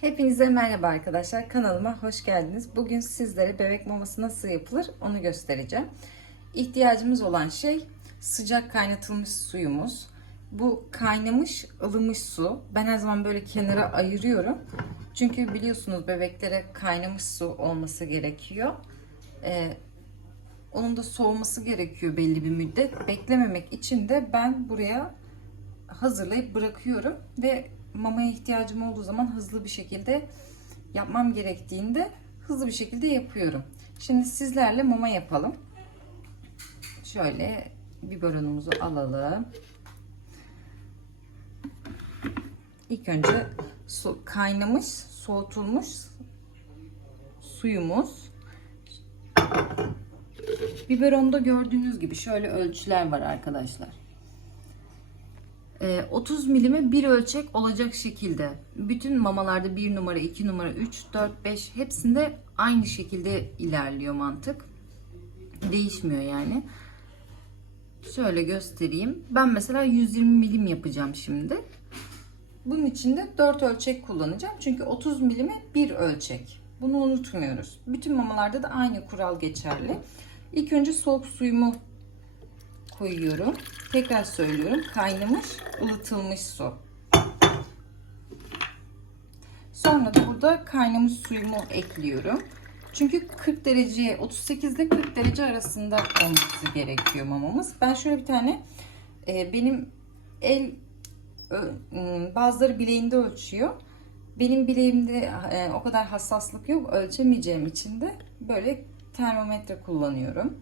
Hepinize merhaba arkadaşlar. Kanalıma hoş geldiniz. Bugün sizlere bebek maması nasıl yapılır onu göstereceğim. İhtiyacımız olan şey sıcak kaynatılmış suyumuz. Bu kaynamış ılımış su. Ben her zaman böyle kenara ayırıyorum. Çünkü biliyorsunuz bebeklere kaynamış su olması gerekiyor. Ee, onun da soğuması gerekiyor belli bir müddet. Beklememek için de ben buraya hazırlayıp bırakıyorum ve mamaya ihtiyacım olduğu zaman hızlı bir şekilde yapmam gerektiğinde hızlı bir şekilde yapıyorum. Şimdi sizlerle mama yapalım. Şöyle biberonumuzu alalım. İlk önce su kaynamış, soğutulmuş suyumuz. Biberonda gördüğünüz gibi şöyle ölçüler var arkadaşlar. 30 milime bir ölçek olacak şekilde bütün mamalarda 1 numara, 2 numara, 3, 4, 5 hepsinde aynı şekilde ilerliyor mantık. Değişmiyor yani. Şöyle göstereyim. Ben mesela 120 milim yapacağım şimdi. Bunun için de 4 ölçek kullanacağım. Çünkü 30 milime bir ölçek. Bunu unutmuyoruz. Bütün mamalarda da aynı kural geçerli. İlk önce soğuk suyumu koyuyorum. Tekrar söylüyorum. Kaynamış, ılıtılmış su. Sonra da burada kaynamış suyumu ekliyorum. Çünkü 40 dereceye 38 ile 40 derece arasında olması gerekiyor mamamız. Ben şöyle bir tane e, benim el bazıları bileğinde ölçüyor. Benim bileğimde e, o kadar hassaslık yok. Ölçemeyeceğim için de böyle termometre kullanıyorum.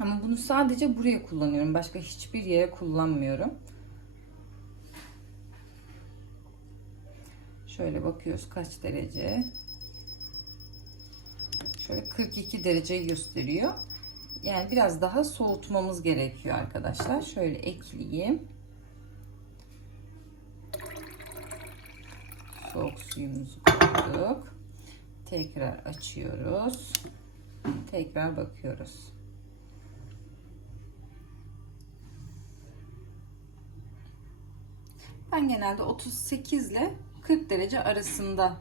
Ama bunu sadece buraya kullanıyorum. Başka hiçbir yere kullanmıyorum. Şöyle bakıyoruz kaç derece. Şöyle 42 dereceyi gösteriyor. Yani biraz daha soğutmamız gerekiyor arkadaşlar. Şöyle ekleyeyim. Soğuk suyumuzu koyduk. Tekrar açıyoruz. Tekrar bakıyoruz. Ben genelde 38 ile 40 derece arasında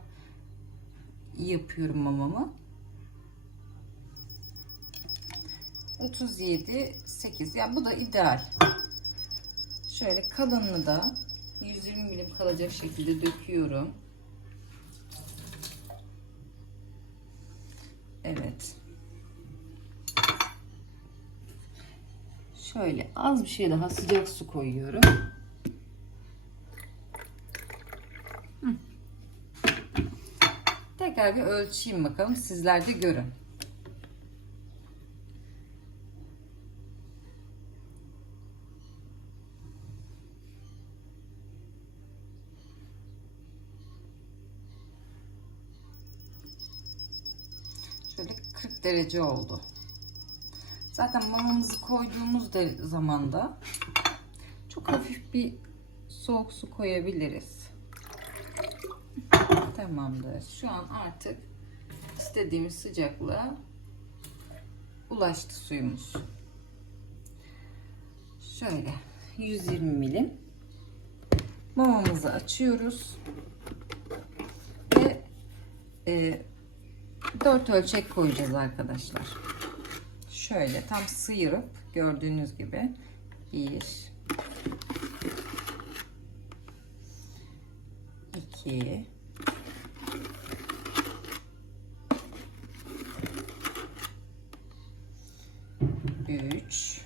yapıyorum mamamı. 37 8 yani bu da ideal. Şöyle kalınlığı da 120 milim kalacak şekilde döküyorum. Evet. Şöyle az bir şey daha sıcak su koyuyorum. Tekrar bir ölçeyim bakalım. Sizler de görün. Şöyle 40 derece oldu. Zaten mamamızı koyduğumuz da zamanda çok hafif bir soğuk su koyabiliriz. Tamamdır. Şu an artık istediğimiz sıcaklığa ulaştı suyumuz. Şöyle 120 milim mamamızı açıyoruz ve e, 4 ölçek koyacağız arkadaşlar. Şöyle tam sıyırıp gördüğünüz gibi 1 2 3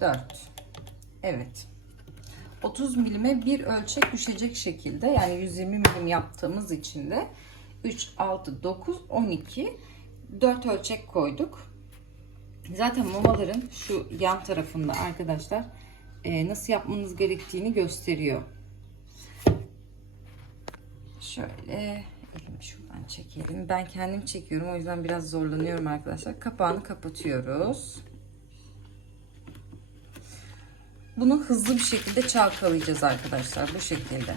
4 Evet. 30 milime bir ölçek düşecek şekilde yani 120 milim yaptığımız için de 3 6 9 12 4 ölçek koyduk. Zaten mamaların şu yan tarafında arkadaşlar e, nasıl yapmanız gerektiğini gösteriyor şöyle elimi şuradan çekelim. Ben kendim çekiyorum. O yüzden biraz zorlanıyorum arkadaşlar. Kapağını kapatıyoruz. Bunu hızlı bir şekilde çalkalayacağız arkadaşlar. Bu şekilde.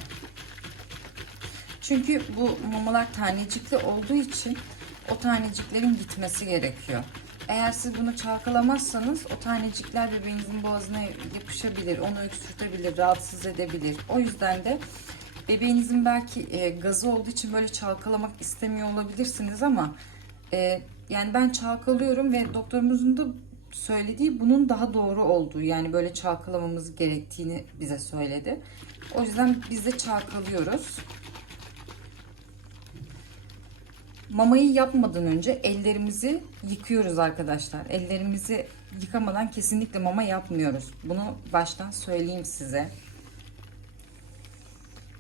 Çünkü bu mamalar tanecikli olduğu için o taneciklerin gitmesi gerekiyor. Eğer siz bunu çalkalamazsanız o tanecikler bebeğinizin boğazına yapışabilir, onu öksürtebilir, rahatsız edebilir. O yüzden de bebeğinizin belki e, gazı olduğu için böyle çalkalamak istemiyor olabilirsiniz ama e, yani ben çalkalıyorum ve doktorumuzun da söylediği bunun daha doğru olduğu yani böyle çalkalamamız gerektiğini bize söyledi. O yüzden biz de çalkalıyoruz. Mamayı yapmadan önce ellerimizi yıkıyoruz arkadaşlar. Ellerimizi yıkamadan kesinlikle mama yapmıyoruz. Bunu baştan söyleyeyim size.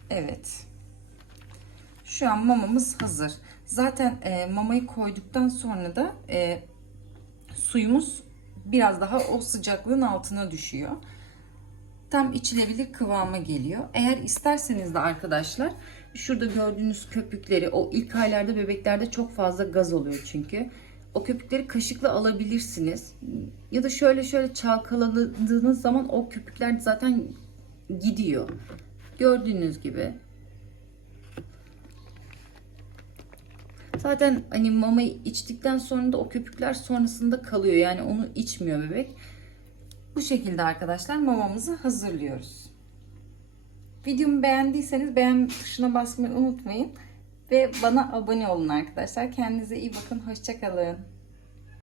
Evet. Şu an mamamız hazır. Zaten e, mamayı koyduktan sonra da e, suyumuz biraz daha o sıcaklığın altına düşüyor. Tam içilebilir kıvama geliyor. Eğer isterseniz de arkadaşlar şurada gördüğünüz köpükleri o ilk aylarda bebeklerde çok fazla gaz oluyor çünkü. O köpükleri kaşıkla alabilirsiniz. Ya da şöyle şöyle çalkaladığınız zaman o köpükler zaten gidiyor. Gördüğünüz gibi. Zaten hani mamayı içtikten sonra da o köpükler sonrasında kalıyor. Yani onu içmiyor bebek. Bu şekilde arkadaşlar mamamızı hazırlıyoruz. Videomu beğendiyseniz beğen tuşuna basmayı unutmayın. Ve bana abone olun arkadaşlar. Kendinize iyi bakın. Hoşçakalın.